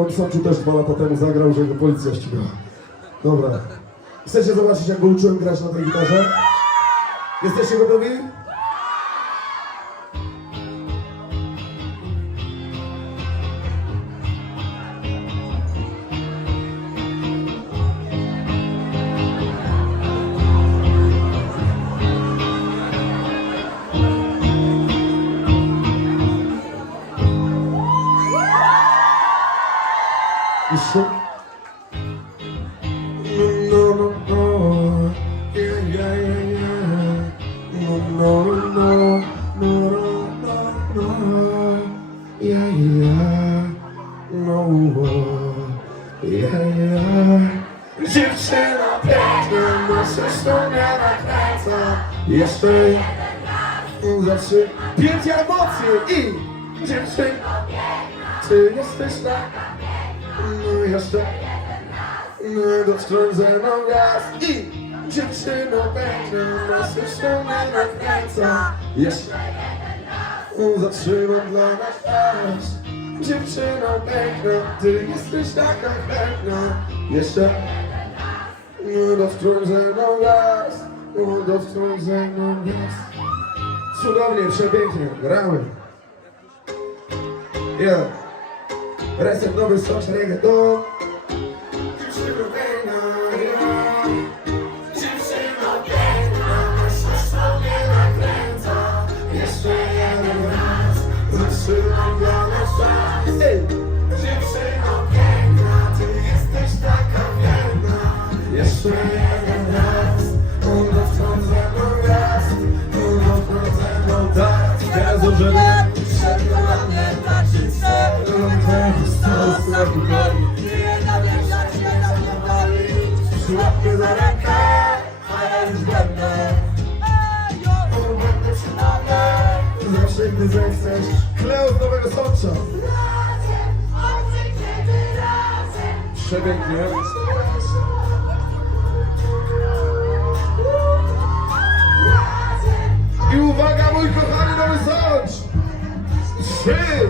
On Sączu też dwa lata temu zagrał, że go policja ścigała. Dobra. Chcecie zobaczyć, jak go uczyłem grać na tej gitarze? Jesteście gotowi? Jeszcze? No, no, no, yeah, yeah, yeah, yeah. No, no, no, no, no, no, no, yeah, yeah, no, yeah, yeah. Dziewczyna piękna, nasze wspomniana praca. Jeszcze jeden Zaczy... Pięć emocji i dziewczyna Ty jesteś taka no jeszcze No dotknąć ze mną gaz I dziewczyno piękna Nas jeszcze nie nakręca. Jeszcze Zatrzymam dla nas czas Dziewczyno piękna Ty jesteś taka piękna Jeszcze No dotknąć ze mną gaz No dotknąć ze mną gaz Cudownie, przepięknie, gramy. Yeah Reset nowy reggaeton mną tak. Teraz dobrze Chrystus na Bułgarii Żyje na wierzach, żyje na Bułgarii Przyłapie za rękę, a ja już będę Ejo, będę przy nogę Zawsze gdy zechcesz Kleo z Nowego Sącza Razem, ojcze, kiedy I uwaga, mój kochany Nowy Sącz! Trzy!